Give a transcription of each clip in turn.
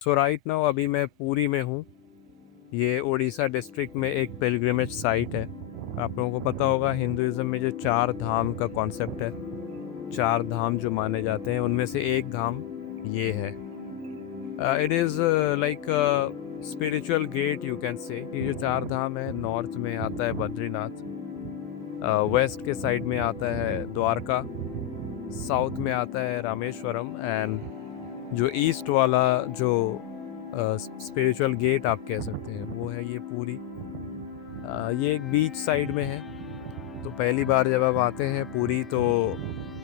सो right now अभी मैं पुरी में हूँ। ये उड़ीसा डिस्ट्रिक्ट में एक पिलग्रिमेज साइट है। आप लोगों को पता होगा हिंदुइज्म में जो चार धाम का कॉन्सेप्ट है, चार धाम जो माने जाते हैं उनमें से एक धाम ये है। It is like spiritual get you can say. ये जो चार धाम है, नॉर्थ में आता है बद्रीनाथ, वेस्ट के साइड में आता है द्वारका, साउथ में आता है रामेश्वरम, एंड जो ईस्ट वाला जो स्पिरिचुअल गेट आप कह सकते हैं वो है ये पूरी। ये एक बीच साइड में है। तो पहली बार जब आप आते हैं पूरी तो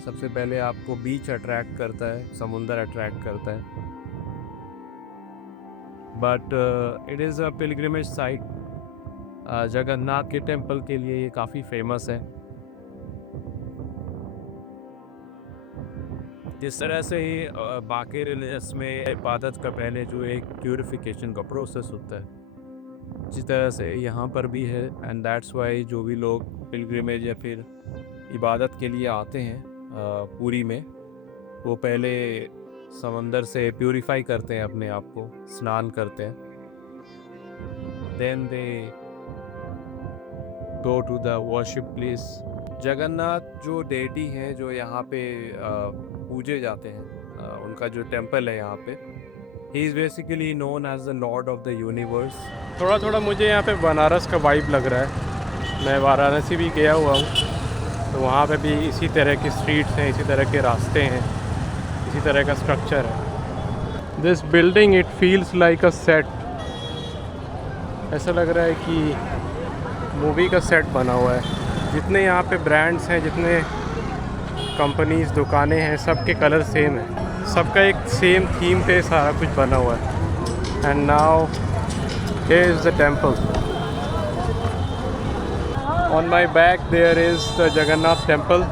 सबसे पहले आपको बीच अट्रैक्ट करता है, समुंदर अट्रैक्ट करता है। But it is a pilgrimage site. Jagannath के टेम्पल के लिए ये काफ़ी फेमस है। जिस तरह से ही बाकी रिलीजन्स में इबादत का पहले जो एक प्यूरिफिकेशन का प्रोसेस होता है, जिस तरह से यहाँ पर भी है। एंड दैट्स वाई जो भी लोग पिलग्रिमेज या फिर इबादत के लिए आते हैं पुरी में, वो पहले समंदर से प्यूरिफाई करते हैं अपने आप को, स्नान करते हैं, then they go to the worship place. Jagannath जो डेटी हैं जो यहाँ पे पूजे जाते हैं, उनका जो टेम्पल है यहाँ पे, he is basically known as the lord of the universe. थोड़ा थोड़ा मुझे यहाँ पे बनारस का वाइब लग रहा है। मैं वाराणसी भी गया हुआ हूँ, तो वहाँ पे भी इसी तरह की स्ट्रीट्स हैं, इसी तरह के रास्ते हैं, इसी तरह का स्ट्रक्चर है। This building it feels like a set. ऐसा लग रहा है कि मूवी का सेट बना हुआ है। जितने यहाँ पे ब्रांड्स हैं, जितने कंपनीज दुकानें हैं, सबके कलर सेम है, सबका एक सेम थीम पे सारा कुछ बना हुआ है। And now here is the temple. On my back there is the Jagannath temple.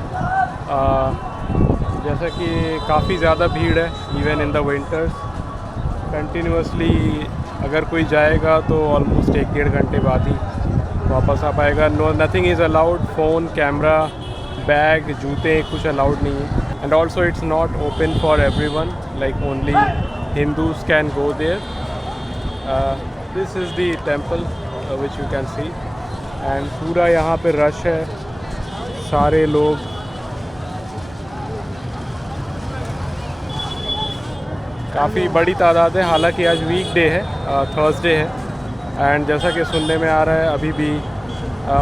जैसा कि काफ़ी ज़्यादा भीड़ है even in the winters. Continuously अगर कोई जाएगा तो ऑलमोस्ट 1-1.5 घंटे बाद ही वापस आ पाएगा। No, nothing is allowed, phone, camera, bag, जूते कुछ अलाउड नहीं है। And also it's not open for everyone, like only Hindus can go there. This is the temple which you can see. And पूरा यहाँ पे रश है, सारे लोग काफ़ी बड़ी तादाद है। हालांकि आज वीकडे है, थर्सडे है। एंड जैसा कि सुनने में आ रहा है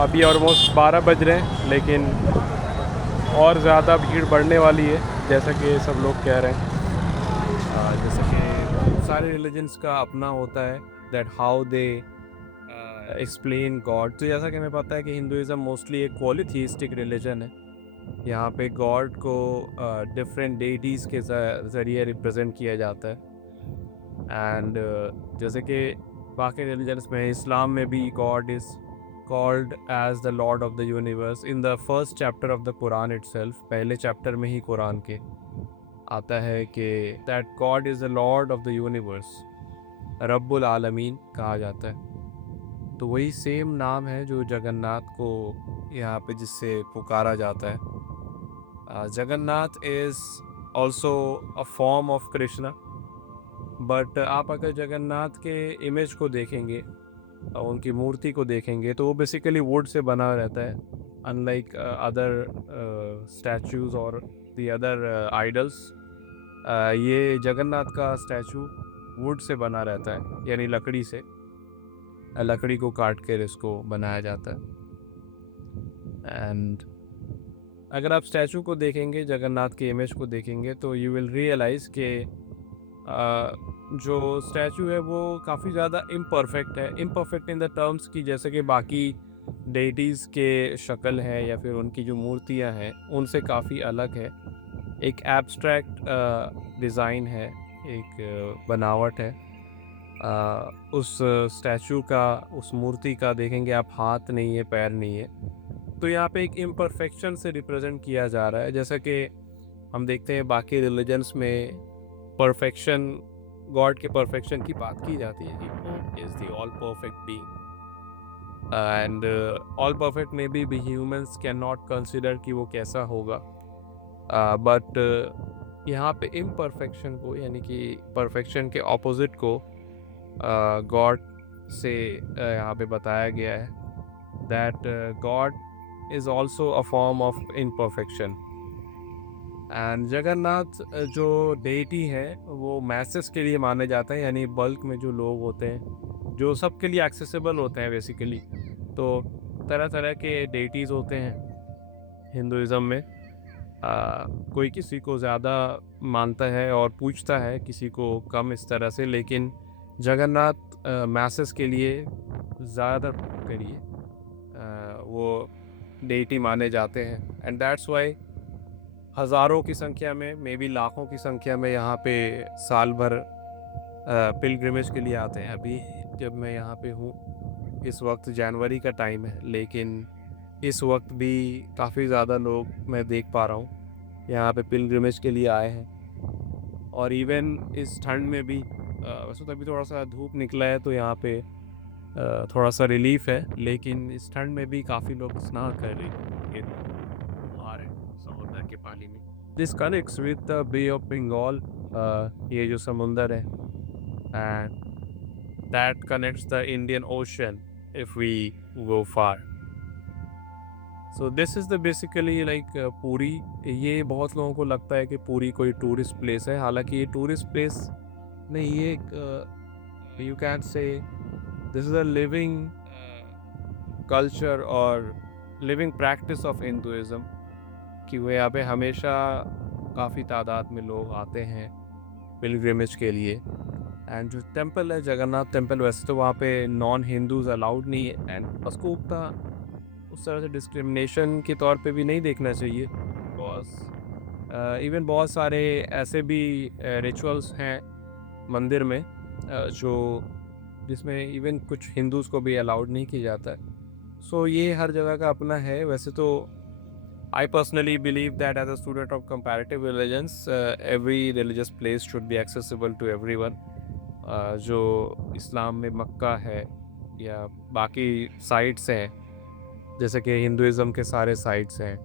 अभी ऑलमोस्ट 12 बज रहे हैं, लेकिन और ज़्यादा भीड़ बढ़ने वाली है जैसा कि सब लोग कह रहे हैं। जैसे कि सारे रिलीजन्स का अपना होता है that how they explain God. तो जैसा कि हमें पता है कि हिंदुइज़्म मोस्टली एक पॉलीथीइस्टिक रिलीजन है। यहाँ पे गॉड को डिफरेंट डेटीज़ के ज़रिए रिप्रेजेंट किया जाता है। एंड जैसे कि बाकी रिलीजन्स में, इस्लाम में भी God is called as the lord of the universe in the first chapter of the Quran itself. पहले चैप्टर में ही कुरान के आता है कि that God is the lord of the universe, रब्बुल आलमीन कहा जाता है। तो वही सेम नाम है जो जगन्नाथ को यहाँ पे जिससे पुकारा जाता है। Jagannath is also a form of Krishna. But आप अगर जगन्नाथ के इमेज को देखेंगे, उनकी मूर्ति को देखेंगे, तो वो बेसिकली वुड से बना रहता है, अनलाइक अदर स्टैचूज़ और द अदर आइडल्स। ये जगन्नाथ का स्टैचू वुड से बना रहता है, यानी लकड़ी से, लकड़ी को काट कर इसको बनाया जाता है। एंड अगर आप स्टैचू को देखेंगे, जगन्नाथ के इमेज को देखेंगे, तो यू विल रियलाइज़ कि जो स्टैचू है वो काफ़ी ज़्यादा इम्परफेक्ट है। इम्परफेक्ट इन द टर्म्स की जैसे कि बाकी डेटीज़ के शक्ल है या फिर उनकी जो मूर्तियां हैं उनसे काफ़ी अलग है। एक एब्स्ट्रैक्ट डिज़ाइन है, एक बनावट है। उस स्टैचू का, उस मूर्ति का देखेंगे आप, हाथ नहीं है, पैर नहीं है। तो यहाँ पे एक इम्परफेक्शन से रिप्रेजेंट किया जा रहा है। जैसा कि हम देखते हैं बाकी रिलीजन्स में परफेक्शन, गॉड के परफेक्शन की बात की जाती है, he is the all perfect being. And all perfect में भी ह्यूमंस कैन नॉट कंसिडर कि वो कैसा होगा। बट यहाँ पे इम्परफेक्शन को, यानी कि परफेक्शन के ऑपोजिट को गॉड से यहाँ पे बताया गया है, that God is also a form of imperfection. And Jagannath जो डेटी है वो मैसेस के लिए माने जाते हैं, यानी बल्क में जो लोग होते हैं, जो सबके लिए एक्सेसिबल होते हैं बेसिकली। तो तरह तरह के डेटीज़ होते हैं हिंदुज़म में। कोई किसी को ज़्यादा मानता है और पूछता है, किसी को कम, इस तरह से। लेकिन जगन्नाथ मैसेस के लिए ज़्यादातर करिए वो डेटी माने जाते हैं। एंड दैट्स वाई हज़ारों की संख्या में, मे बी लाखों की संख्या में यहाँ पे साल भर पिलग्रिमेज के लिए आते हैं। अभी जब मैं यहाँ पे हूँ, इस वक्त जनवरी का टाइम है, लेकिन इस वक्त भी काफ़ी ज़्यादा लोग मैं देख पा रहा हूँ यहाँ पे पिलग्रिमेज के लिए आए हैं। और इवन इस ठंड में भी वैसे तो अभी थोड़ा सा धूप निकला है तो यहाँ पे थोड़ा सा रिलीफ है, लेकिन इस ठंड में भी काफ़ी लोग स्नान कर रहे हैं बाहर समुद्र के पानी में। This connects with the bay of Bengal, ये जो समुंदर है, and that connects the Indian ocean if we go far. So this is the basically like Puri. ये बहुत लोगों को लगता है कि पूरी कोई टूरिस्ट प्लेस है, हालांकि ये टूरिस्ट प्लेस नहीं, ये एक you can say this is a living culture और लिविंग प्रैक्टिस ऑफ हिंदुज़म, कि वो यहाँ पे हमेशा काफ़ी तादाद में लोग आते हैं पिलग्रिमेज के लिए। एंड जो टेंपल है, जगन्नाथ टेंपल, वैसे तो वहाँ पे नॉन हिंदूज़ अलाउड नहीं है, एंड उसको उतना उस तरह से डिस्क्रिमिनेशन के तौर पे भी नहीं देखना चाहिए, बिकॉज इवन बहुत सारे ऐसे भी रिचुअल्स हैं मंदिर में जो जिसमें इवन कुछ हिंदूज़ को भी अलाउड नहीं किया जाता है। सो ये हर जगह का अपना है। वैसे तो I personally believe that as a student of comparative religions, every religious place should be accessible to everyone. जो इस्लाम में मक्का है या बाकी साइट्स हैं, जैसे कि हिंदुज़म के सारे साइट्स हैं,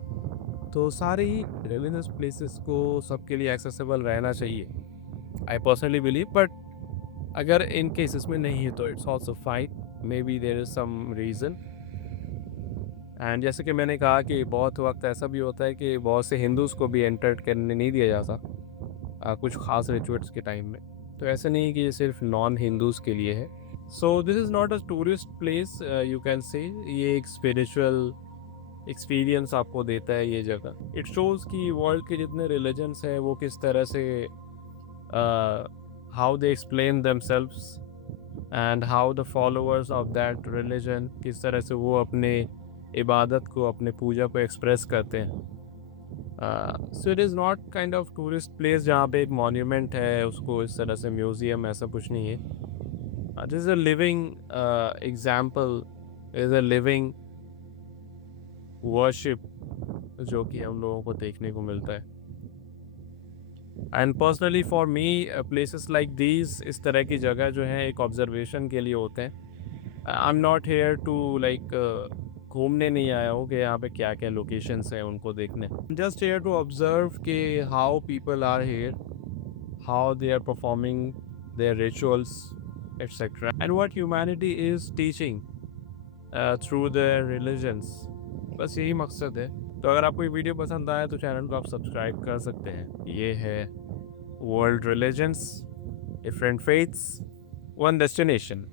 तो सारे ही रिलीजियस प्लेसेस को सबके लिए एक्सेसिबल रहना चाहिए, आई पर्सनली बिलीव। बट अगर इन केसेस में नहीं है तो it's also fine, maybe there is some reason. And जैसे कि मैंने कहा कि बहुत वक्त ऐसा भी होता है कि बहुत से हिंदूज़ को भी एंटर करने नहीं दिया जाता कुछ ख़ास रिचुअल्स के टाइम में। तो ऐसा नहीं कि ये सिर्फ नॉन हिंदूज़ के लिए है। सो this is not a tourist place, you can say ये एक स्पिरिचुअल एक्सपीरियंस आपको देता है ये जगह। इट शोज़ कि वर्ल्ड के जितने रिलीजन्स हैं वो किस तरह से how they explain themselves and how the followers of that religion, किस तरह से वो अपने इबादत को, अपने पूजा को एक्सप्रेस करते हैं। So it is not kind of tourist place जहाँ पे एक मॉन्यूमेंट है, उसको इस तरह से म्यूज़ियम, ऐसा कुछ नहीं है। This is a living example, is a living worship जो कि हम लोगों को देखने को मिलता है। And personally for me places like these, इस तरह की जगह जो है एक ऑब्जर्वेशन के लिए होते हैं। I am not here to like घूमने नहीं आया हूँ कि यहाँ पे क्या क्या लोकेशंस हैं उनको देखने। जस्ट हेयर टू ऑब्जर्व कि how people are here, how they are performing their rituals etcetera, and what humanity is teaching through their religions. बस यही मकसद है। तो अगर आपको ये वीडियो पसंद आया तो चैनल को आप सब्सक्राइब कर सकते हैं। ये है world religions, different faiths, one destination.